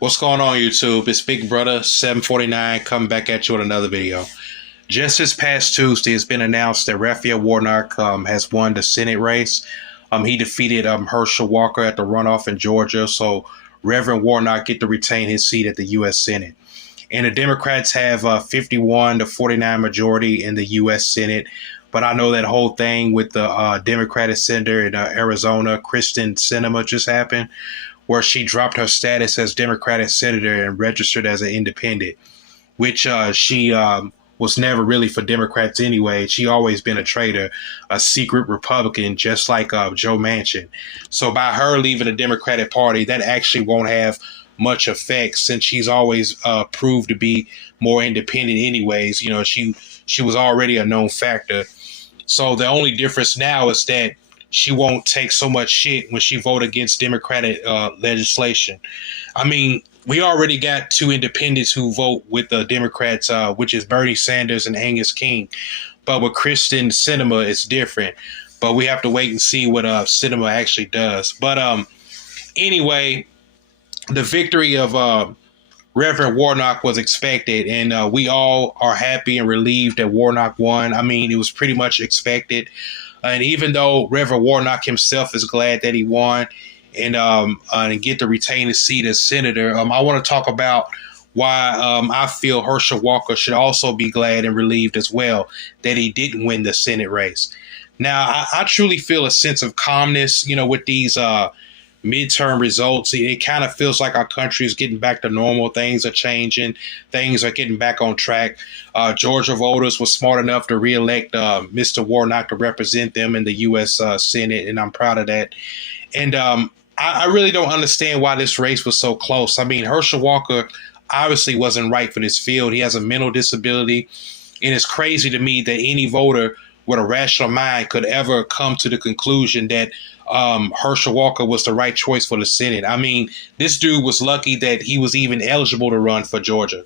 What's going on, YouTube? It's Big Brother 749 coming back at you with another video. Just this past Tuesday, it's been announced that Raphael Warnock has won the Senate race. He defeated Herschel Walker at the runoff in Georgia, so Reverend Warnock get to retain his seat at the U.S. Senate. And the Democrats have 51 to 49 majority in the U.S. Senate. But I know that whole thing with the Democratic senator in Arizona, Kristen Sinema, just happened, where she dropped her status as Democratic senator and registered as an independent, which she was never really for Democrats anyway. She always been a traitor, a secret Republican, just like Joe Manchin. So by her leaving the Democratic Party, that actually won't have much effect since she's always proved to be more independent anyways. You know, she was already a known factor. So the only difference now is that she won't take so much shit when she vote against Democratic legislation. I mean, we already got two independents who vote with the Democrats, which is Bernie Sanders and Angus King. But with Kristen Sinema, it's different. But we have to wait and see what Sinema actually does. But anyway, the victory of Reverend Warnock was expected, and we all are happy and relieved that Warnock won. I mean, it was pretty much expected. And even though Reverend Warnock himself is glad that he won and get to retain his seat as senator, I want to talk about why I feel Herschel Walker should also be glad and relieved as well that he didn't win the Senate race. Now, I truly feel a sense of calmness, you know, with these midterm results. It kind of feels like our country is getting back to normal. Things are changing. Things are getting back on track. Georgia voters were smart enough to reelect Mr. Warnock to represent them in the U.S. Senate, and I'm proud of that. And I really don't understand why this race was so close. I mean, Herschel Walker obviously wasn't right for this field. He has a mental disability, and it's crazy to me that any voter with a rational mind could ever come to the conclusion that Herschel Walker was the right choice for the Senate. I mean, this dude was lucky that he was even eligible to run for Georgia.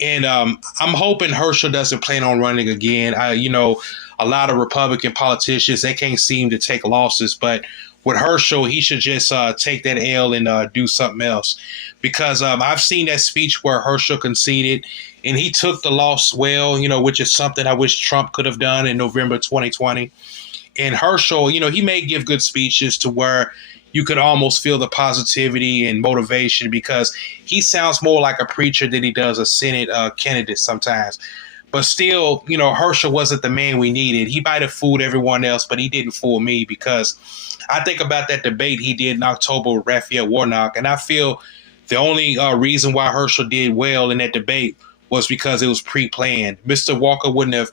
And I'm hoping Herschel doesn't plan on running again. You know, a lot of Republican politicians, they can't seem to take losses. But with Herschel, he should just take that L and do something else. Because I've seen that speech where Herschel conceded, and he took the loss well, you know, which is something I wish Trump could have done in November 2020. And Herschel, you know, he may give good speeches to where you could almost feel the positivity and motivation because he sounds more like a preacher than he does a Senate candidate sometimes. But still, you know, Herschel wasn't the man we needed. He might have fooled everyone else, but he didn't fool me because I think about that debate he did in October with Raphael Warnock, and I feel the only reason why Herschel did well in that debate was because it was pre-planned. Mr. Walker wouldn't have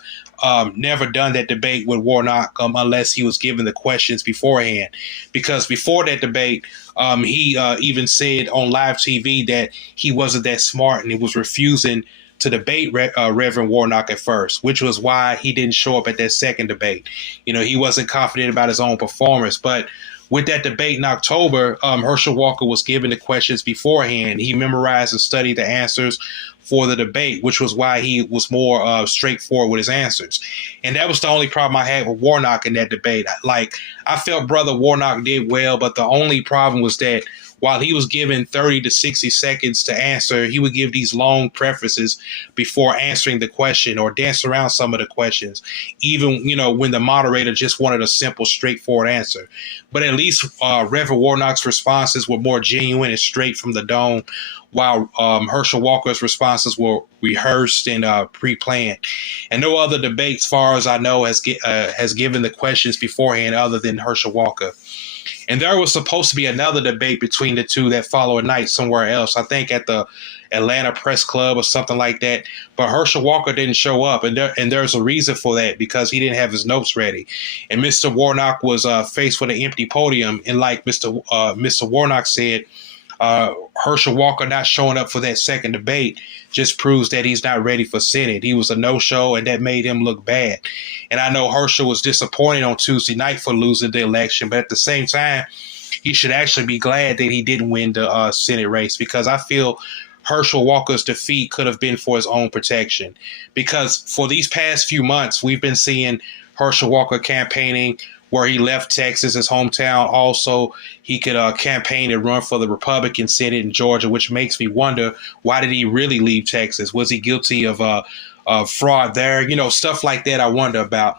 never done that debate with Warnock unless he was given the questions beforehand. Because before that debate, he even said on live TV that he wasn't that smart and he was refusing to debate Reverend Warnock at first, which was why he didn't show up at that second debate. You know, he wasn't confident about his own performance. But with that debate in October, Herschel Walker was given the questions beforehand. He memorized and studied the answers for the debate, which was why he was more straightforward with his answers. And that was the only problem I had with Warnock in that debate. Like, I felt Brother Warnock did well, but the only problem was that while he was given 30 to 60 seconds to answer, he would give these long prefaces before answering the question or dance around some of the questions, even, you know, when the moderator just wanted a simple, straightforward answer. But at least Reverend Warnock's responses were more genuine and straight from the dome, while Herschel Walker's responses were rehearsed and pre-planned. And no other debate, as far as I know, has given the questions beforehand other than Herschel Walker. And there was supposed to be another debate between the two that following night somewhere else, I think at the Atlanta Press Club or something like that. But Herschel Walker didn't show up, and there's a reason for that, because he didn't have his notes ready. And Mr. Warnock was faced with an empty podium, and like Mr. Warnock said, Herschel Walker not showing up for that second debate just proves that he's not ready for Senate. He was a no-show, and that made him look bad. And I know Herschel was disappointed on Tuesday night for losing the election, but at the same time, he should actually be glad that he didn't win the Senate race, because I feel Herschel Walker's defeat could have been for his own protection. Because for these past few months, we've been seeing Herschel Walker campaigning where he left Texas, his hometown. Also, he could campaign and run for the Republican Senate in Georgia, which makes me wonder, why did he really leave Texas? Was he guilty of fraud there? Stuff like that I wonder about.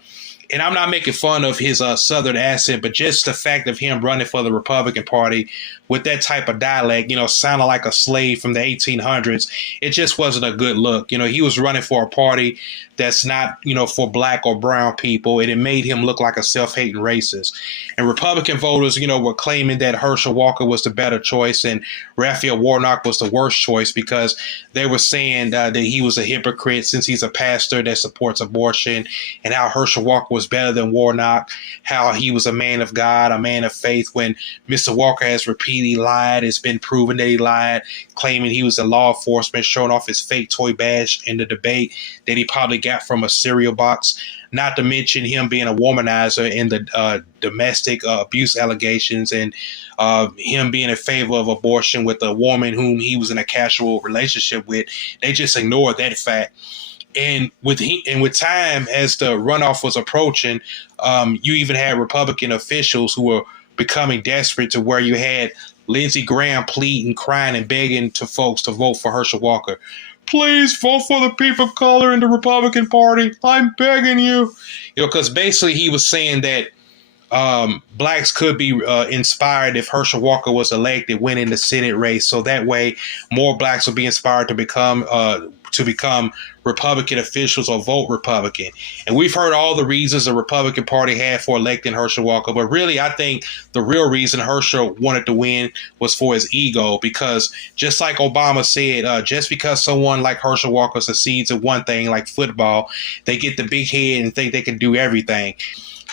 And I'm not making fun of his Southern accent, but just the fact of him running for the Republican Party with that type of dialect, sounding like a slave from the 1800s, it just wasn't a good look. He was running for a party that's not, for black or brown people, and it made him look like a self-hating racist. And Republican voters, were claiming that Herschel Walker was the better choice and Raphael Warnock was the worst choice, because they were saying that he was a hypocrite since he's a pastor that supports abortion, and how Herschel Walker was better than Warnock, how he was a man of God, a man of faith, when Mr. Walker has repeatedly lied. It's been proven that he lied, claiming he was a law enforcement, showing off his fake toy badge in the debate that he probably got from a cereal box. Not to mention him being a womanizer in the domestic abuse allegations, and him being in favor of abortion with a woman whom he was in a casual relationship with. They just ignored that fact. And with time, as the runoff was approaching, you even had Republican officials who were becoming desperate, to where you had Lindsey Graham pleading, crying, and begging to folks to vote for Herschel Walker. Please vote for the people of color in the Republican Party. I'm begging you. Because basically he was saying that blacks could be inspired if Herschel Walker was elected, winning the Senate race. So that way more blacks will be inspired to become Republican officials or vote Republican. And we've heard all the reasons the Republican Party had for electing Herschel Walker, but really I think the real reason Herschel wanted to win was for his ego, because just like Obama said, just because someone like Herschel Walker succeeds at one thing like football, they get the big head and think they can do everything.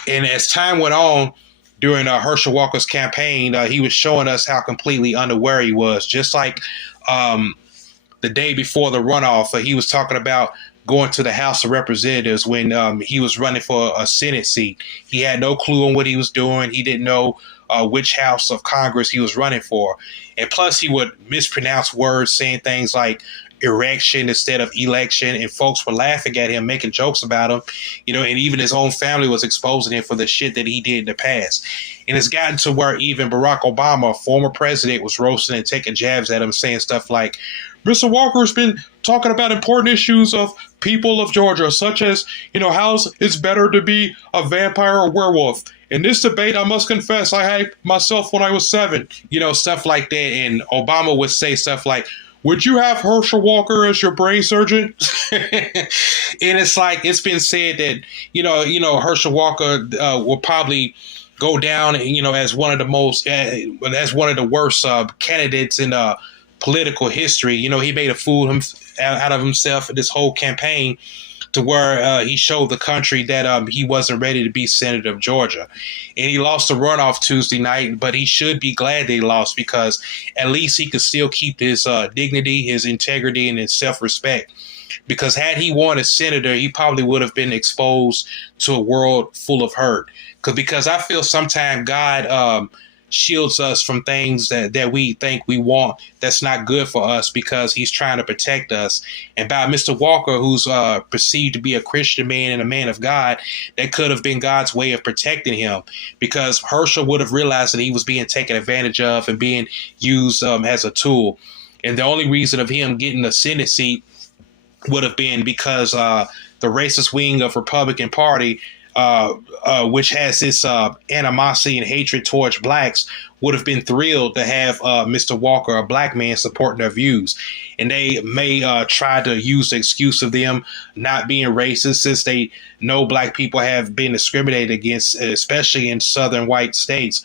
And as time went on, during Herschel Walker's campaign, he was showing us how completely unaware he was. Just like the day before the runoff, he was talking about going to the House of Representatives when he was running for a Senate seat. He had no clue on what he was doing. He didn't know which House of Congress he was running for. And plus, he would mispronounce words, saying things like erection instead of election, and folks were laughing at him, making jokes about him, and even his own family was exposing him for the shit that he did in the past. And it's gotten to where even Barack Obama, former president, was roasting and taking jabs at him, saying stuff like, Mr. Walker's been talking about important issues of people of Georgia, such as, how it's better to be a vampire or werewolf. In this debate, I must confess, I had myself when I was 7, stuff like that. And Obama would say stuff like, would you have Herschel Walker as your brain surgeon? And it's like, it's been said that, Herschel Walker will probably go down, as one of the most, as one of the worst candidates in political history. He made a fool out of himself in this whole campaign, to where he showed the country that he wasn't ready to be senator of Georgia. And he lost the runoff Tuesday night, but he should be glad that he lost, because at least he could still keep his dignity, his integrity, and his self-respect. Because had he won as senator, he probably would have been exposed to a world full of hurt. Because I feel sometimes God shields us from things that we think we want that's not good for us, because he's trying to protect us. And by Mr. Walker, who's perceived to be a Christian man and a man of God, that could have been God's way of protecting him, because Herschel would have realized that he was being taken advantage of and being used as a tool. And the only reason of him getting a Senate seat would have been because the racist wing of Republican Party, which has this animosity and hatred towards blacks, would have been thrilled to have Mr. Walker, a black man, supporting their views. And they may try to use the excuse of them not being racist, since they know black people have been discriminated against, especially in southern white states.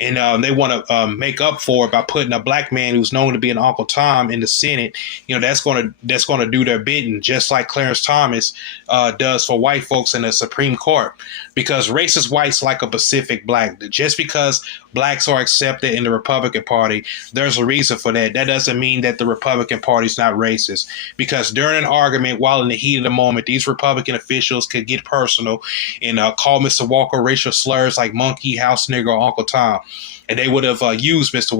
And they want to make up for it by putting a black man who's known to be an Uncle Tom in the Senate. That's going to do their bidding, just like Clarence Thomas does for white folks in the Supreme Court. Because racist whites like a Pacific black. Just because blacks are accepted in the Republican Party, there's a reason for that. That doesn't mean that the Republican Party is not racist. Because during an argument, while in the heat of the moment, these Republican officials could get personal and call Mr. Walker racial slurs like monkey, house nigger, or Uncle Tom. And they would have used Mr.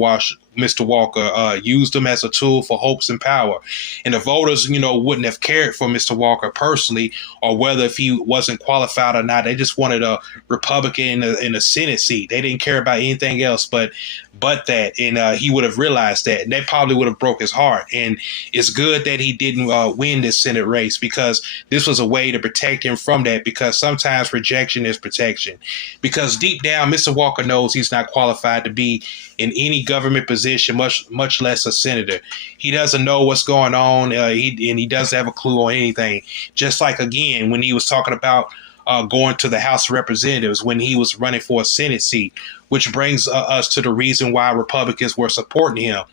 Mr. Walker, used him as a tool for hopes and power. And the voters, wouldn't have cared for Mr. Walker personally, or whether if he wasn't qualified or not. They just wanted a Republican in a Senate seat. They didn't care about anything else but that. And he would have realized that. And that probably would have broke his heart. And it's good that he didn't win this Senate race, because this was a way to protect him from that, because sometimes rejection is protection. Because deep down, Mr. Walker knows he's not qualified to be in any government position, much less a senator. He doesn't know what's going on, and he doesn't have a clue on anything. Just like, again, when he was talking about going to the House of Representatives when he was running for a Senate seat, which brings us to the reason why Republicans were supporting him.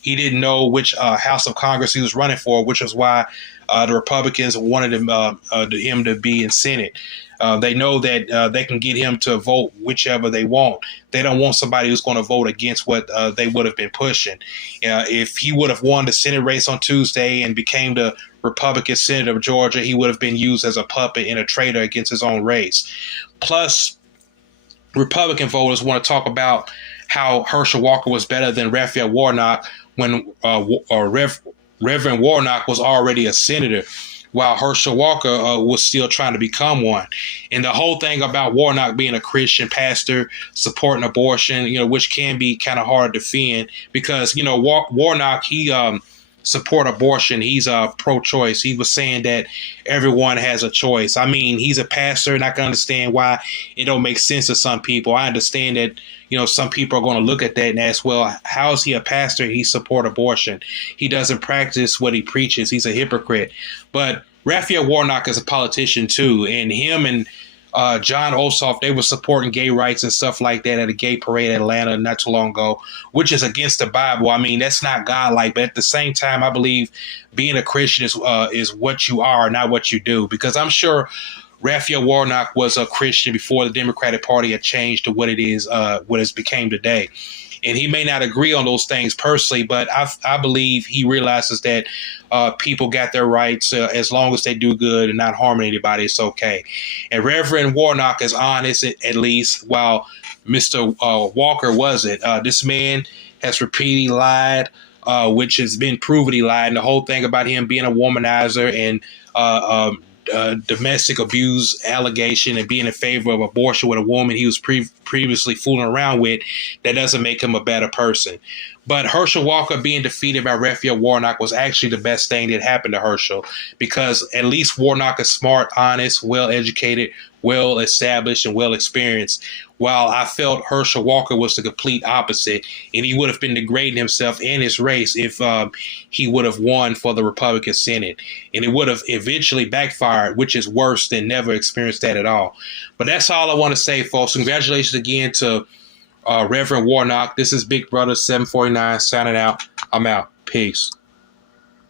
He didn't know which House of Congress he was running for, which was why the Republicans wanted him to be in Senate. They know that they can get him to vote whichever they want. They don't want somebody who's going to vote against what they would have been pushing. If he would have won the Senate race on Tuesday and became the Republican Senator of Georgia, he would have been used as a puppet and a traitor against his own race. Plus, Republican voters want to talk about how Herschel Walker was better than Raphael Warnock when Reverend Warnock was already a senator, while Herschel Walker was still trying to become one. And the whole thing about Warnock being a Christian pastor supporting abortion, which can be kind of hard to defend, because, Warnock, he support abortion. He's pro-choice. He was saying that everyone has a choice. I mean, he's a pastor, and I can understand why it don't make sense to some people. I understand that, some people are going to look at that and ask, well, how is he a pastor? He support abortion. He doesn't practice what he preaches. He's a hypocrite. But Raphael Warnock is a politician too, and him and John Ossoff, they were supporting gay rights and stuff like that at a gay parade in Atlanta not too long ago, which is against the Bible. I mean, that's not godlike, but at the same time, I believe being a Christian is what you are, not what you do, because I'm sure Raphael Warnock was a Christian before the Democratic Party had changed to what it is, what it's became today. And he may not agree on those things personally, but I believe he realizes that people got their rights as long as they do good and not harming anybody. It's okay. And Reverend Warnock is honest, at least, while Mr. Walker wasn't. This man has repeatedly lied, which has been proven he lied. And the whole thing about him being a womanizer and domestic abuse allegation and being in favor of abortion with a woman he was previously fooling around with, that doesn't make him a better person. But Herschel Walker being defeated by Raphael Warnock was actually the best thing that happened to Herschel, because at least Warnock is smart, honest, well-educated, well-established, and well-experienced, while I felt Herschel Walker was the complete opposite, and he would have been degrading himself and his race if he would have won for the Republican Senate. And it would have eventually backfired, which is worse than never experienced that at all. But that's all I want to say, folks. Congratulations again to Reverend Warnock. This is Big Brother 749 signing out. I'm out. Peace.